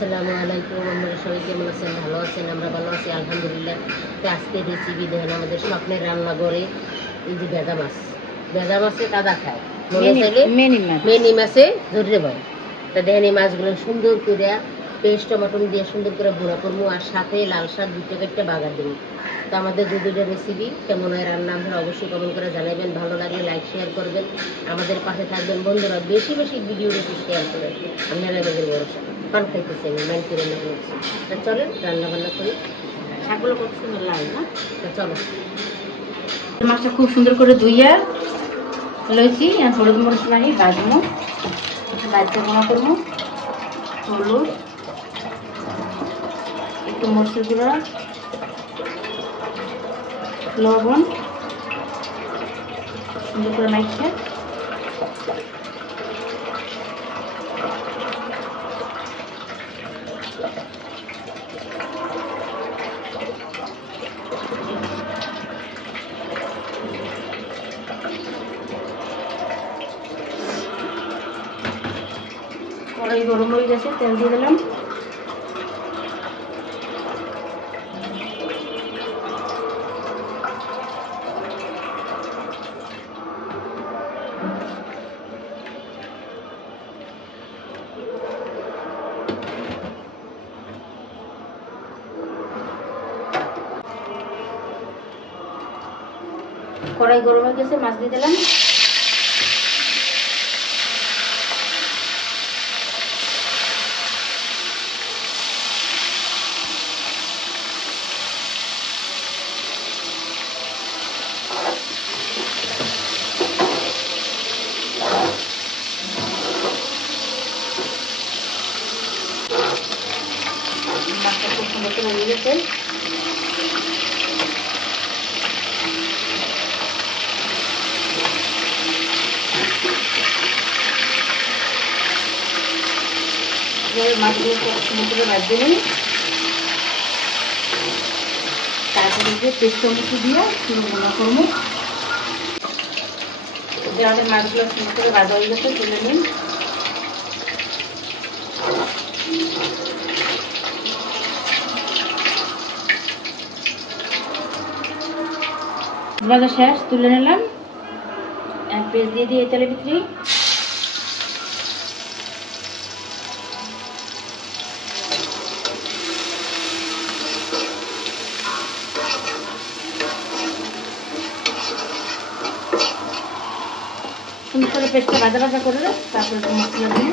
আসসালামু আলাইকুম। আপনারা সবাই কেমন আছেন? ভালো আছেন? আমরা ভালো আছি আলহামদুলিল্লাহ। তো আজকে রেসিপি দেখেন আমাদের স্বপ্নের রান্নাঘরে এই যে বেদা মাছ। বেদা মাছে কাদা খায়, মনে চাইলে মেনি মাছে ধরে পায়। তা দেখেন এই মাছগুলো সুন্দর করে পেস্ট টমাটো দিয়ে সুন্দর করে ভুনা করবো, আর সাথে লাল শাক দুটো কেটে বাগার দেবো। তো আমাদের দুটো রেসিপি কেমন হয় রান্না আপনারা অবশ্যই কমেন্ট করে জানাবেন। ভালো লাগলে লাইক শেয়ার করবেন, আমাদের পাশে থাকবেন বন্ধুরা। বেশি বেশি ভিডিও বেশি শেয়ার করেন, আপনারা আমাদের ভরসা। পান খাইতেছি আমি মাইন করে না করছি। তা চলেন রান্না বান্না করি। শাকগুলো কত সুন্দর লাল না? তা চলো। মাছটা খুব সুন্দর করে ধুইয়া লইছি, আর হলুদ মরিচ মারি ভাজবো, বাড়িতে গুঁড়া করবো, হলুদ, একটু মরিচের গুঁড়া, লবণ, সুন্দর করে মাইখে কড়াই গরম হয়ে গেছে, তেল দিয়ে দিলাম। কড়াই গরম হয়ে গেছে, মাছ দিয়ে দিলাম। মাছটা খুব সুন্দর করে হয়ে গেছে। মাছগুলো সুন্দর করে ভাজতে নিই, তারপরে যে পেস্ট টমেটো দিয়ে পুরো গুঁড়া করবো। যে আমাদের মাছগুলো সুন্দর করে ভাজা হয়ে গেছে, তুলে নিন। ভাজা শেষ, তুলে নিলাম। এক পেস্ট দিয়ে দিই এই তেলের ভিতরে। সুন্দর করে পেস্টটা ভাজা ভাজা করে তারপরে মশলা দিই।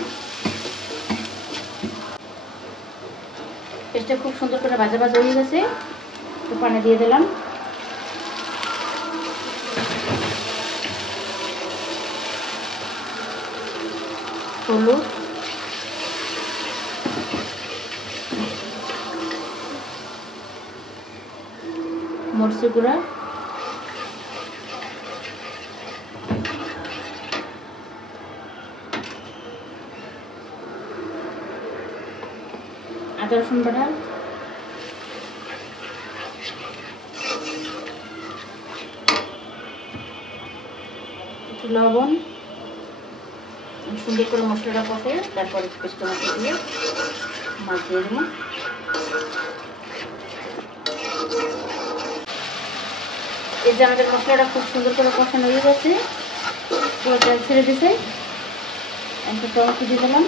পেস্টটা খুব সুন্দর করে ভাজা ভাজা হয়ে গেছে, তো পানি দিয়ে দিলাম। হলুদ, মরিচের গুঁড়া, আদা রসুন বাটা, একটু লবণ, সুন্দর করে মশলাটা কষে তারপরে পেস্ট টমেটো দিয়ে মাছ দিয়ে দেবো। এই যে আমাদের মশলাটা খুব সুন্দর করে কষানো হয়ে গেছে, পুরো তেল ছেড়ে দিতে একটা টমেটো দিয়ে দিলাম।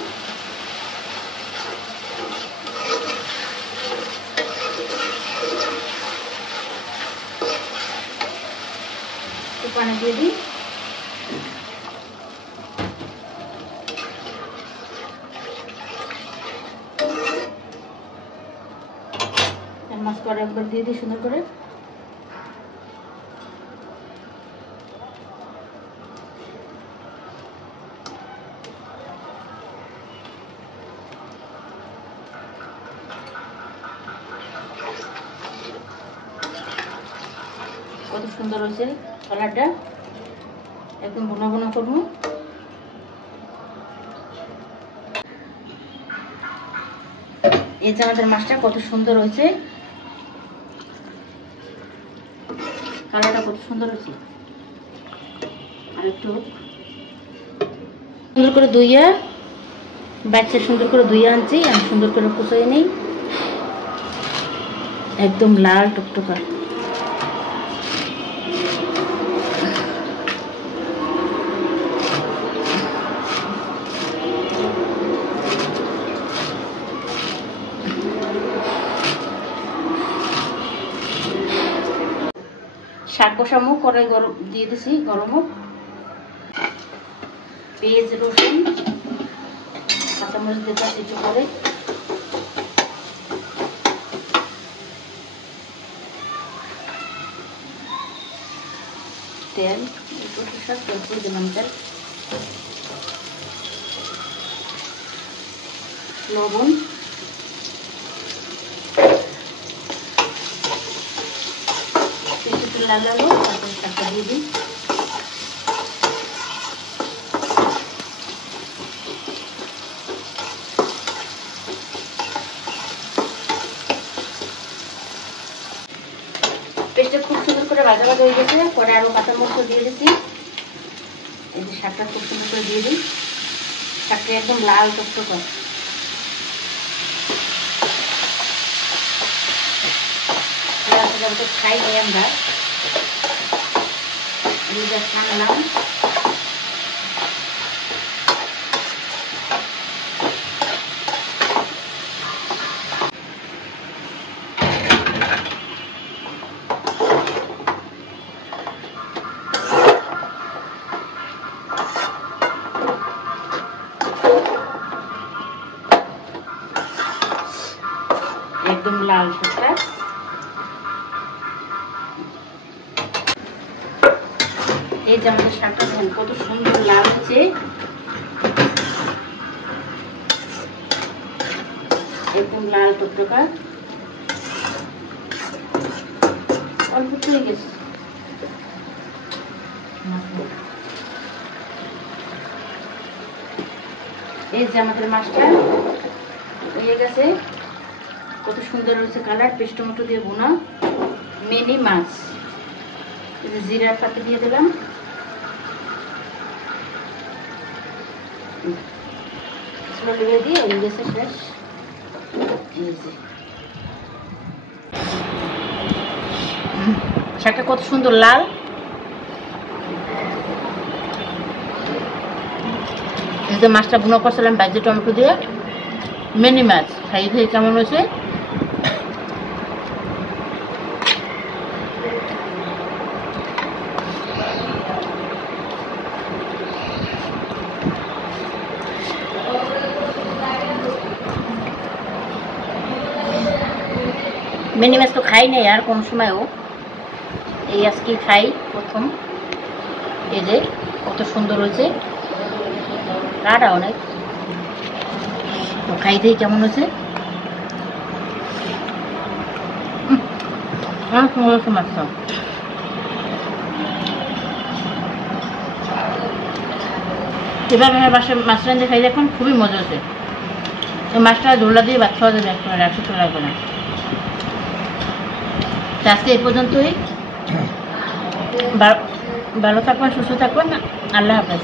পানি দিয়ে দিই। মাছটা একবার দিয়ে দিই সুন্দর করে। কত সুন্দর হয়েছে কালারটা, একদম বোনা বোনা করবো। এই যে আমাদের মাছটা কত সুন্দর হয়েছে, কালারটা কত সুন্দর হয়েছে। আর একটু সুন্দর করে ধুইয়া বাচ্চা সুন্দর করে ধুয়ে আনছি, আমি সুন্দর করে কুচিয়ে নিই, একদম লাল টকটকা। শাক কষামো কড়াই গরম দিয়ে দিছি, গরম হোক। পেঁয়াজ রসুন কাঁচামরিচ দেবো একটু করে, তেল একটু তেল করে দিলাম, তেল লবণ একটু লাগালো, তারপরে শাকটা দিয়ে দিই। পেস্টটা খুব সুন্দর করে ভাজা ভাজা হয়ে গেছে, পরে আরও কাঁচামরিচ দিয়ে দিচ্ছি। এই যে শাকটা খুব সুন্দর করে দিয়ে দিই, শাকটা একদম লাল টকটকে। খাই নেই আমরা, ছাড়লাম। একদম লাল শাকটা। এই যে আমাদের শাকটা কত সুন্দর লাল হচ্ছে, একদম লাল টকটকা। অল্প হয়ে গেছে, এই যে আমাদের মাছটা হয়ে গেছে, কত সুন্দর হয়েছে কালার। পেস্ট টমেটো দিয়ে বোনা মিনি মাছ, জিরার পাতা দিয়ে দিলাম, দিয়ে হয়ে গেছে শেষ। শাকটা কত সুন্দর লাল। এই যে মাছটা ভুনা করছিলাম ভাজি টমেটো দিয়ে, মিনি মাছ, খাই খেয়ে কেমন হয়েছে। মিনি মাছ তো খাই নাই আর কোনো সময়ও, এই আজকে খাই প্রথম। এই যে কত সুন্দর হয়েছে, কাটা অনেক, তো খাই দিয়ে কেমন হয়েছে। অনেক সুন্দর হয়েছে মাছটা। এবার আমার বাসায় মাছ রাঁধে খাই, দেখুন খুবই মজা হচ্ছে। এই মাছটা ঝোলা দিয়ে ভাত খাওয়া যাবে, একটা 100 লাগবে না। আজকে এই পর্যন্তই। ভালো থাকবেন, সুস্থ থাকবেন, আল্লাহ হাফেজ।